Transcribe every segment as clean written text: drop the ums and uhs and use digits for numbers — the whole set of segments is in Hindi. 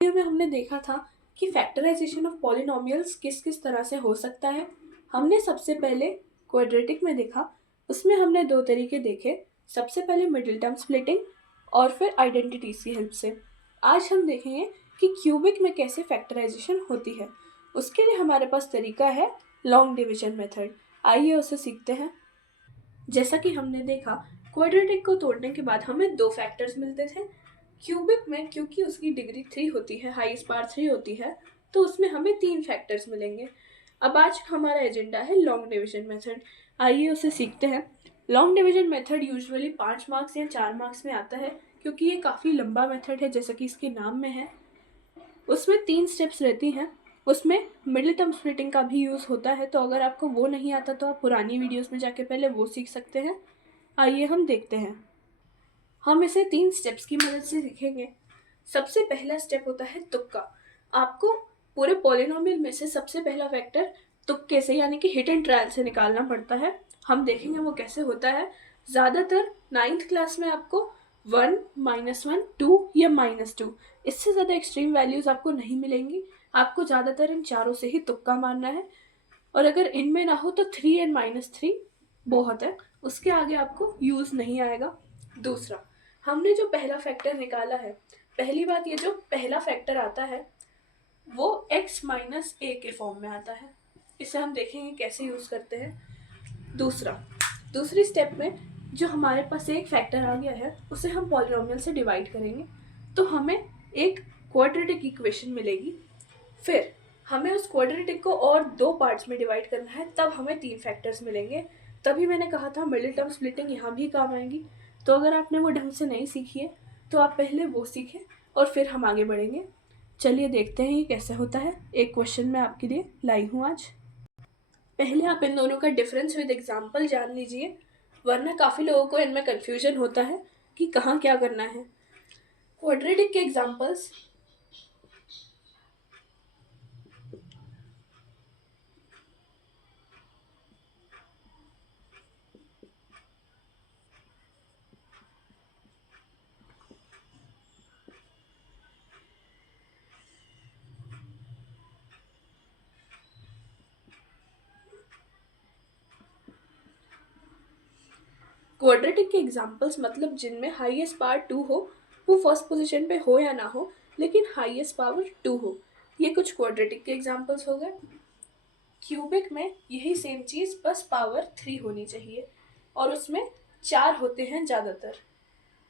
वीडियो में हमने देखा था कि फैक्टराइजेशन ऑफ पॉलिनोमियल्स किस किस तरह से हो सकता है। हमने सबसे पहले क्वाड्रेटिक में देखा, उसमें हमने दो तरीके देखे, सबसे पहले मिडिल टर्म स्प्लिटिंग और फिर आइडेंटिटीज की हेल्प से। आज हम देखेंगे कि क्यूबिक में कैसे फैक्टराइजेशन होती है। उसके लिए हमारे पास तरीका है लॉन्ग डिवीजन मेथड। आइए उसे सीखते हैं। जैसा कि हमने देखा, क्वाड्रेटिक को तोड़ने के बाद हमें दो फैक्टर्स मिलते थे। क्यूबिक में क्योंकि उसकी डिग्री 3 होती है, हाईएस्ट पावर 3 होती है, तो उसमें हमें 3 फैक्टर्स मिलेंगे। अब आज हमारा एजेंडा है लॉन्ग डिवीजन मेथड। आइए उसे सीखते हैं। Long division method usually 5 marks या 4 मार्क्स में आता है, क्योंकि ये काफ़ी लंबा मेथड है जैसा कि इसके नाम में है। उसमें 3 स्टेप्स रहती हैं। उसमें मिडिल टर्म स्प्लिटिंग का भी यूज़ होता है, तो अगर आपको वो नहीं आता तो आप पुरानी वीडियोस में जाके पहले वो सीख सकते हैं। आइए हम देखते हैं। हम इसे 3 स्टेप्स की मदद से सीखेंगे। सबसे पहला स्टेप होता है तुक्का। आपको पूरे पॉलिनोमियल में से सबसे पहला फैक्टर तुक्के से यानी कि हिट एंड ट्रायल से निकालना पड़ता है। हम देखेंगे वो कैसे होता है। ज़्यादातर 9th क्लास में आपको 1, -1, 2 या -2, इससे ज़्यादा एक्सट्रीम वैल्यूज़ आपको नहीं मिलेंगी। आपको ज़्यादातर इन चारों से ही तुक्का मारना है, और अगर इनमें ना हो तो 3 एंड -3 बहुत है, उसके आगे आपको यूज़ नहीं आएगा। दूसरा, हमने जो पहला फैक्टर निकाला है, पहली बात ये जो पहला फैक्टर आता है वो x माइनस ए के फॉर्म में आता है। इसे हम देखेंगे कैसे यूज़ करते हैं। दूसरी स्टेप में जो हमारे पास एक फैक्टर आ गया है उसे हम पॉलिनोमियल से डिवाइड करेंगे, तो हमें एक क्वाड्रेटिक इक्वेशन मिलेगी। फिर हमें उस क्वाड्रेटिक को और 2 पार्ट्स में डिवाइड करना है, तब हमें 3 फैक्टर्स मिलेंगे। तभी मैंने कहा था मिडिल टर्म स्प्लिटिंग यहाँ भी काम आएगी। तो अगर आपने वो ढंग से नहीं सीखी है तो आप पहले वो सीखें और फिर हम आगे बढ़ेंगे। चलिए देखते हैं ये कैसे होता है। एक क्वेश्चन मैं आपके लिए लाई हूँ आज। पहले आप इन दोनों का डिफरेंस विद एग्जाम्पल जान लीजिए, वरना काफ़ी लोगों को इनमें कन्फ्यूजन होता है कि कहाँ क्या करना है। क्वाड्रेटिक के एग्जाम्पल्स क्वाड्रेटिक के एग्जाम्पल्स मतलब जिनमें हाईएस्ट पावर 2 हो, वो फर्स्ट पोजीशन पे हो या ना हो, लेकिन हाईएस्ट पावर 2 हो। ये कुछ क्वाड्रेटिक के एग्जाम्पल्स हो गए। क्यूबिक में यही सेम चीज़, बस पावर 3 होनी चाहिए, और उसमें 4 होते हैं ज़्यादातर,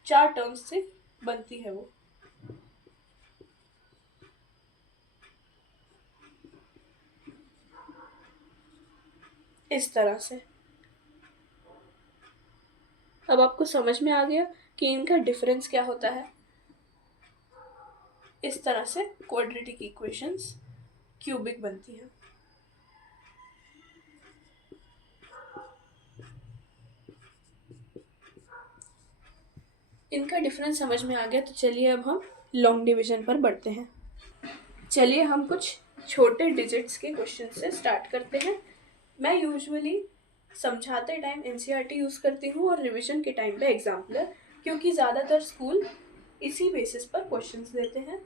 4 टर्म्स से बनती है वो। इस तरह से अब आपको समझ में आ गया कि इनका डिफरेंस क्या होता है। इस तरह से क्वाड्रेटिक इक्वेशंस क्यूबिक बनती है। इनका डिफरेंस समझ में आ गया, तो चलिए अब हम लॉन्ग डिवीजन पर बढ़ते हैं। चलिए हम कुछ छोटे डिजिट्स के क्वेश्चन से स्टार्ट करते हैं। मैं यूजुअली समझाते टाइम एनसीईआरटी यूज़ करती हूँ और रिवीजन के टाइम पे एग्जाम्पलर, क्योंकि ज़्यादातर स्कूल इसी बेसिस पर क्वेश्चंस देते हैं।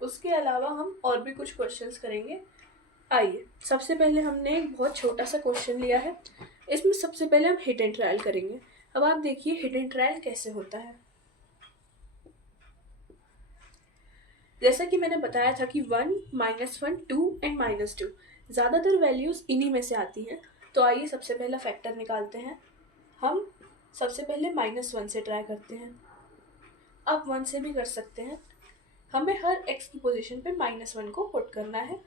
उसके अलावा हम और भी कुछ क्वेश्चंस करेंगे। आइए, सबसे पहले हमने एक बहुत छोटा सा क्वेश्चन लिया है। इसमें सबसे पहले हम हिट एंड ट्रायल करेंगे। अब आप देखिए हिट एंड ट्रायल कैसे होता है। जैसा कि मैंने बताया था कि 1, -1, 2 एंड -2 ज़्यादातर वैल्यूज़ इन्हीं में से आती हैं। तो आइए सबसे पहला फैक्टर निकालते हैं। हम सबसे पहले -1 से ट्राई करते हैं। अब 1 से भी कर सकते हैं। हमें हर x की पोजीशन पे -1 को पुट करना है।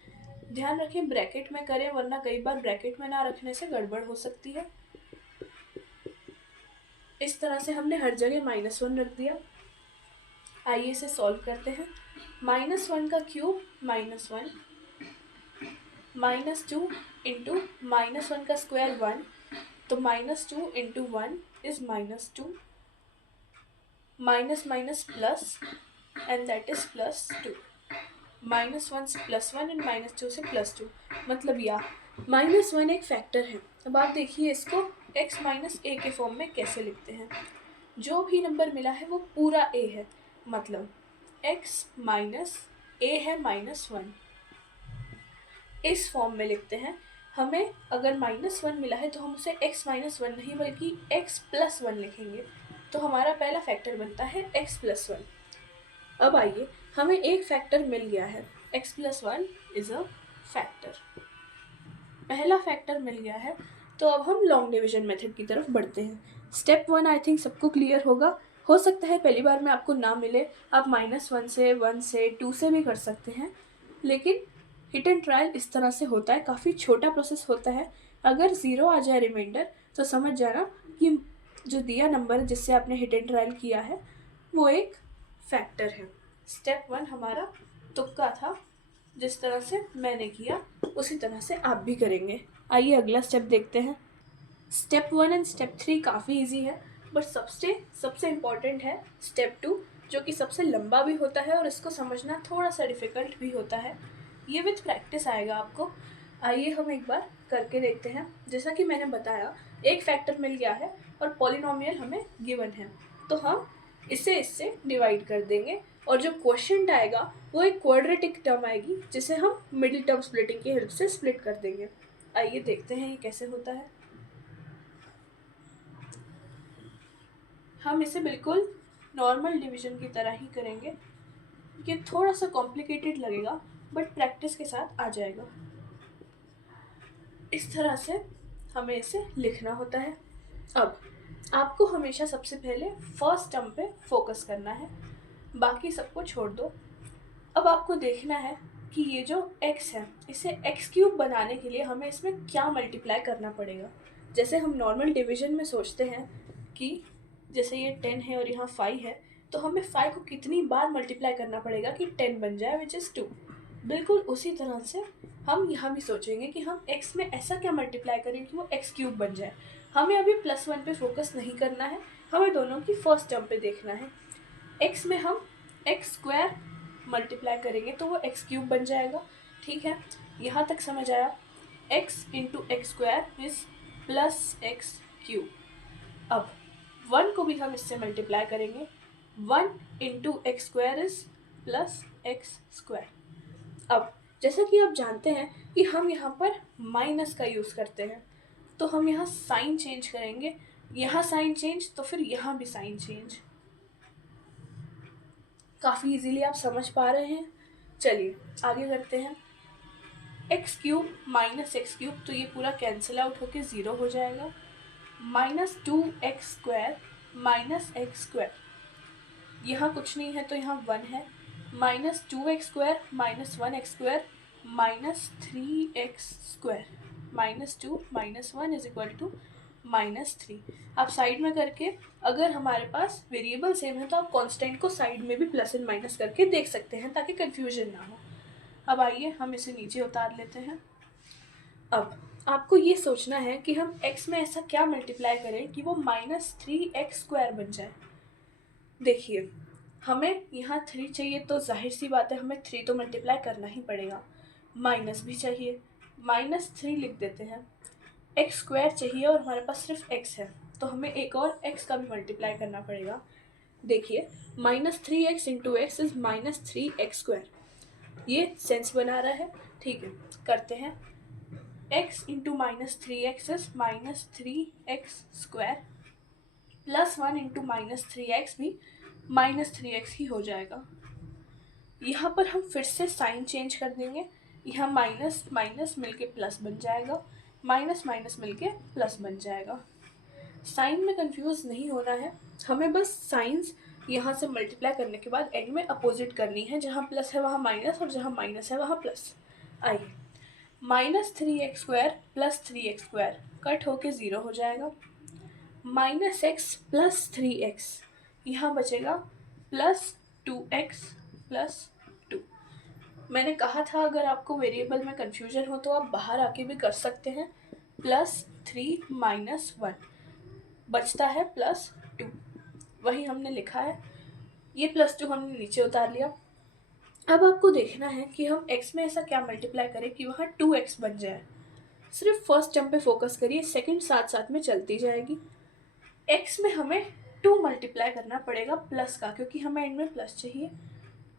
ध्यान रखें ब्रैकेट में करें, वरना कई बार ब्रैकेट में ना रखने से गड़बड़ हो सकती है। इस तरह से हमने हर जगह -1 रख दिया। आइए इसे सॉल्व करते हैं। -1 का क्यूब -1, -2 इंटू -1 का स्क्वायर 1, तो -2 into 1 is -2, minus minus plus and that is +2, -1 से +1 एंड -2 से +2, मतलब या -1 एक फैक्टर है। अब आप देखिए इसको x माइनस ए के फॉर्म में कैसे लिखते हैं। जो भी नंबर मिला है वो पूरा a है, मतलब x माइनस a है -1, इस फॉर्म में लिखते हैं। हमें अगर -1 मिला है तो हम उसे x-1 नहीं बल्कि x+1 लिखेंगे। तो हमारा पहला फैक्टर बनता है x+1। अब आइए, हमें एक फैक्टर मिल गया है, x+1 इज अ फैक्टर। पहला फैक्टर मिल गया है, तो अब हम लॉन्ग डिवीजन मेथड की तरफ बढ़ते हैं। स्टेप 1 आई थिंक सबको क्लियर होगा। हो सकता है पहली बार में आपको ना मिले, आप -1 से, 1 से, 2 से भी कर सकते हैं, लेकिन हिट एंड ट्रायल इस तरह से होता है, काफ़ी छोटा प्रोसेस होता है। अगर 0 आ जाए रिमाइंडर तो समझ जाना कि जो दिया नंबर जिससे आपने हिट एंड ट्रायल किया है वो एक फैक्टर है। स्टेप 1 हमारा तुक्का था, जिस तरह से मैंने किया उसी तरह से आप भी करेंगे। आइए अगला स्टेप देखते हैं। स्टेप 1 एंड स्टेप 3 काफ़ी इजी है, बट सबसे इम्पॉर्टेंट है स्टेप 2, जो कि सबसे लंबा भी होता है और इसको समझना थोड़ा सा डिफ़िकल्ट भी होता है। ये विथ प्रैक्टिस आएगा आपको। आइए हम एक बार करके देखते हैं। जैसा कि मैंने बताया, एक फैक्टर मिल गया है और पॉलिनोमियल हमें गिवन है, तो हम इससे डिवाइड कर देंगे और जो क्वोशिएंट आएगा वो एक क्वाड्रेटिक टर्म आएगी, जिसे हम मिडिल टर्म स्प्लिटिंग की हेल्प से स्प्लिट कर देंगे। आइए देखते हैं ये कैसे होता है। हम इसे बिल्कुल नॉर्मल डिवीजन की तरह ही करेंगे। ये थोड़ा सा कॉम्प्लिकेटेड लगेगा, बट प्रैक्टिस के साथ आ जाएगा। इस तरह से हमें इसे लिखना होता है। अब आपको हमेशा सबसे पहले फर्स्ट टर्म पे फोकस करना है, बाकी सबको छोड़ दो। अब आपको देखना है कि ये जो x है, इसे x³ बनाने के लिए हमें इसमें क्या मल्टीप्लाई करना पड़ेगा। जैसे हम नॉर्मल डिवीजन में सोचते हैं कि जैसे ये 10 है और यहाँ 5 है, तो हमें 5 को कितनी बार मल्टीप्लाई करना पड़ेगा कि 10 बन जाए, विच इज़ 2। बिल्कुल उसी तरह से हम यहाँ भी सोचेंगे कि हम x में ऐसा क्या मल्टीप्लाई करें कि वो x³ बन जाए। हमें अभी +1 पे फोकस नहीं करना है, हमें दोनों की फर्स्ट टर्म पे देखना है। x में हम x² मल्टीप्लाई करेंगे तो वो x³ बन जाएगा। ठीक है, यहाँ तक समझ आया। x into x² is +x³। अब 1 को भी हम इससे मल्टीप्लाई करेंगे। 1 इंटू x² इज +x²। अब जैसा कि आप जानते हैं कि हम यहाँ पर माइनस का यूज़ करते हैं, तो हम यहाँ साइन चेंज करेंगे। यहाँ साइन चेंज तो फिर यहाँ भी साइन चेंज। काफ़ी इजीली आप समझ पा रहे हैं। चलिए आगे करते हैं। x³ माइनस x³, तो ये पूरा कैंसिल आउट होके 0 हो जाएगा। -2x² माइनस x², यहाँ कुछ नहीं है तो यहाँ 1 है। -2x² minus 1x² -3x²। -2 - 1 is equal to -3। आप साइड में करके, अगर हमारे पास वेरिएबल सेम है तो आप कांस्टेंट को साइड में भी प्लस एंड माइनस करके देख सकते हैं ताकि कंफ्यूजन ना हो। अब आइए हम इसे नीचे उतार लेते हैं। अब आपको ये सोचना है कि हम x में ऐसा क्या मल्टीप्लाई करें कि वो -3x² बन जाए। देखिए, हमें यहाँ 3 चाहिए तो जाहिर सी बात है हमें 3 तो मल्टीप्लाई करना ही पड़ेगा। माइनस भी चाहिए, -3 लिख देते हैं। x² चाहिए और हमारे पास सिर्फ x है, तो हमें एक और x का भी मल्टीप्लाई करना पड़ेगा। देखिए, -3x into x is -3x²। ये सेंस बना रहा है। ठीक है, करते हैं। x into -3x is -3x² +1 into -3x भी -3x ही हो जाएगा। यहाँ पर हम फिर से साइन चेंज कर देंगे। यहाँ माइनस माइनस मिलके प्लस बन जाएगा, माइनस माइनस मिलके प्लस बन जाएगा। साइन में कंफ्यूज नहीं होना है, हमें बस साइंस यहाँ से मल्टीप्लाई करने के बाद एंड में अपोजिट करनी है। जहाँ प्लस है वहाँ माइनस और जहाँ माइनस है वहाँ प्लस। आइए, -3x² +3x² कट होके 0 हो जाएगा। -x + 3x, यहाँ बचेगा +2x + 2। मैंने कहा था अगर आपको वेरिएबल में कंफ्यूजन हो तो आप बाहर आके भी कर सकते हैं। +3 - 1 बचता है +2, वही हमने लिखा है। ये +2 हमने नीचे उतार लिया। अब आपको देखना है कि हम x में ऐसा क्या मल्टीप्लाई करें कि वहाँ 2x बन जाए। सिर्फ फर्स्ट टर्म पे फोकस करिए, सेकंड साथ साथ में चलती जाएगी। x में हमें 2 मल्टीप्लाई करना पड़ेगा प्लस का, क्योंकि हमें एंड में प्लस चाहिए।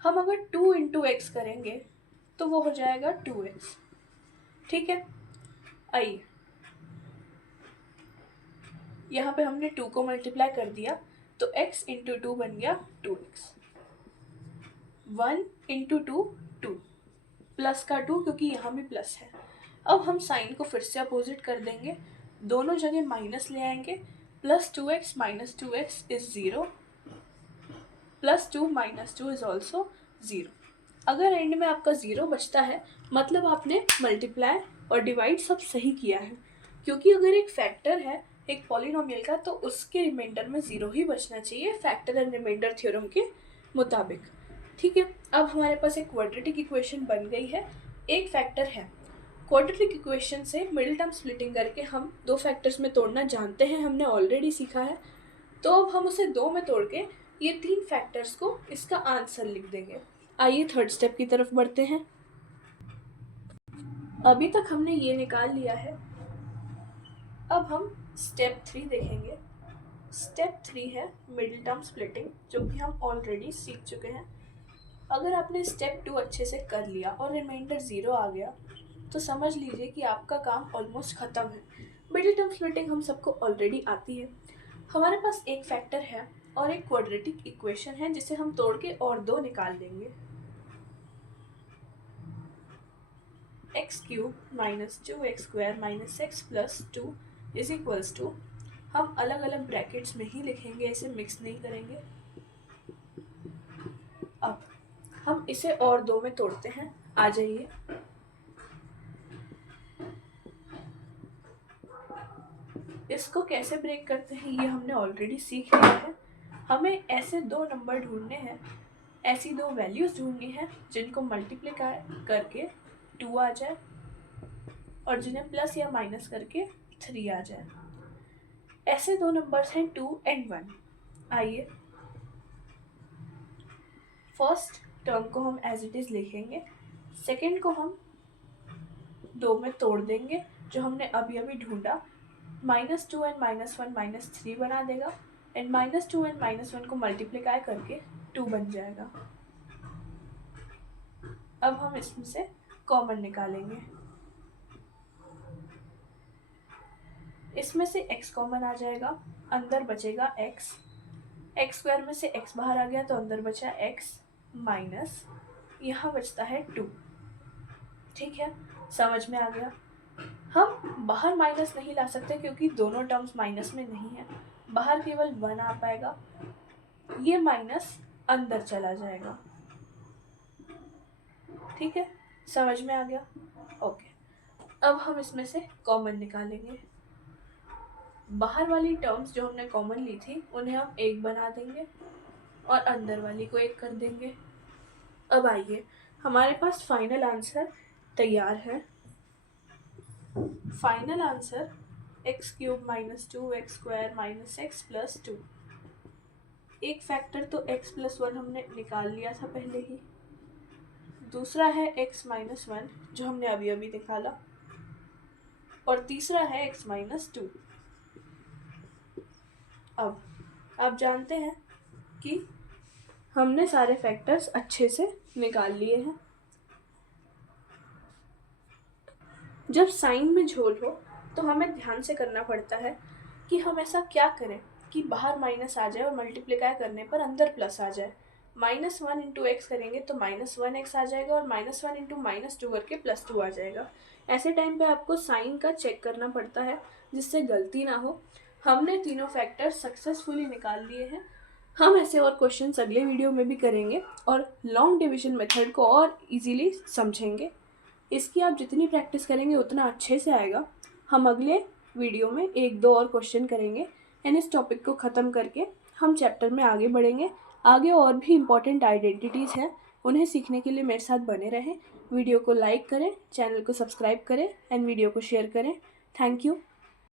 हम अगर 2 इंटू एक्स करेंगे तो वो हो जाएगा 2x। ठीक है, आइए यहाँ पे हमने 2 को मल्टीप्लाई कर दिया तो x इंटू 2 बन गया 2x। 1 इंटू 2 2, प्लस का 2 क्योंकि यहाँ भी प्लस है। अब हम साइन को फिर से अपोजिट कर देंगे, दोनों जगह माइनस ले आएंगे। Plus 2x minus 2x is 0, plus 2 minus 2 is also 0। अगर एंड में आपका 0 बचता है मतलब आपने मल्टीप्लाई और डिवाइड सब सही किया है, क्योंकि अगर एक फैक्टर है एक पॉलिनोमियल का तो उसके रिमाइंडर में 0 ही बचना चाहिए फैक्टर एंड रिमाइंडर थ्योरम के मुताबिक। ठीक है, अब हमारे पास एक क्वाड्रेटिक इक्वेशन बन गई है, एक फैक्टर है। क्वाड्रेटिक इक्वेशन से मिडिल टर्म स्प्लिटिंग करके हम दो फैक्टर्स में तोड़ना जानते हैं, हमने ऑलरेडी सीखा है। तो अब हम उसे दो में तोड़ के ये तीन फैक्टर्स को इसका आंसर लिख देंगे। आइए थर्ड स्टेप की तरफ बढ़ते हैं। अभी तक हमने ये निकाल लिया है, अब हम स्टेप 3 देखेंगे। स्टेप 3 है मिडिल टर्म स्प्लिटिंग, जो कि हम ऑलरेडी सीख चुके हैं। अगर आपने स्टेप 2 अच्छे से कर लिया और रिमाइंडर 0 आ गया तो समझ लीजिए कि आपका काम ऑलमोस्ट ख़त्म है। मिडिल टर्म स्प्लिटिंग हम सबको ऑलरेडी आती है। हमारे पास एक फैक्टर है और एक क्वाड्रेटिक इक्वेशन है जिसे हम तोड़ के और दो निकाल देंगे। X cube minus 2x square minus X plus 2 is equals to, हम अलग अलग ब्रैकेट्स में ही लिखेंगे, इसे मिक्स नहीं करेंगे। अब हम इसे और दो में तोड़ते हैं, आ जाइए। इसको कैसे ब्रेक करते हैं ये हमने ऑलरेडी सीख लिया है। हमें ऐसे दो नंबर ढूंढने हैं, ऐसी दो वैल्यूज ढूंढनी है जिनको मल्टीप्लाई करके 2 आ जाए और जिन्हें प्लस या माइनस करके 3 आ जाए। ऐसे दो नंबर्स हैं 2 एंड 1। आइए फर्स्ट टर्म को हम एज इट इज लिखेंगे, सेकेंड को हम दो में तोड़ देंगे जो हमने अभी अभी ढूंढा। -2 एंड -1 -3 बना देगा एंड -2 एंड -1 को मल्टीप्लाई करके 2 बन जाएगा। अब हम इसमें से कॉमन निकालेंगे, इसमें से x कॉमन आ जाएगा, अंदर बचेगा x। x स्क्वायर में से x बाहर आ गया तो अंदर बचा x माइनस यहाँ बचता है 2। ठीक है, समझ में आ गया। हम बाहर माइनस नहीं ला सकते क्योंकि दोनों टर्म्स माइनस में नहीं है, बाहर केवल 1 आ पाएगा, ये माइनस अंदर चला जाएगा। ठीक है, समझ में आ गया। ओके, अब हम इसमें से कॉमन निकालेंगे। बाहर वाली टर्म्स जो हमने कॉमन ली थी उन्हें हम 1 बना देंगे और अंदर वाली को 1 कर देंगे। अब आइए, हमारे पास फाइनल आंसर तैयार है। Final answer x cube minus 2x square minus X plus 2। एक फैक्टर तो x प्लस 1 हमने निकाल लिया था पहले ही, दूसरा है x माइनस 1 जो हमने अभी अभी निकाला, और तीसरा है x माइनस 2। अब आप जानते हैं कि हमने सारे फैक्टर्स अच्छे से निकाल लिए हैं। जब साइन में झोल हो तो हमें ध्यान से करना पड़ता है कि हम ऐसा क्या करें कि बाहर माइनस आ जाए और मल्टीप्लाई करने पर अंदर प्लस आ जाए। -1 इंटू एक्स करेंगे तो -1x आ जाएगा और -1 इंटू -2 करके +2 आ जाएगा। ऐसे टाइम पे आपको साइन का चेक करना पड़ता है जिससे गलती ना हो। हमने तीनों फैक्टर सक्सेसफुली निकाल लिए हैं। हम ऐसे और क्वेश्चंस अगले वीडियो में भी करेंगे और लॉन्ग डिवीजन मेथड को और इजीली समझेंगे। इसकी आप जितनी प्रैक्टिस करेंगे उतना अच्छे से आएगा। हम अगले वीडियो में 1-2 और क्वेश्चन करेंगे एंड इस टॉपिक को ख़त्म करके हम चैप्टर में आगे बढ़ेंगे। आगे और भी इम्पॉर्टेंट आइडेंटिटीज़ हैं, उन्हें सीखने के लिए मेरे साथ बने रहें। वीडियो को लाइक करें, चैनल को सब्सक्राइब करें एंड वीडियो को शेयर करें। Thank you.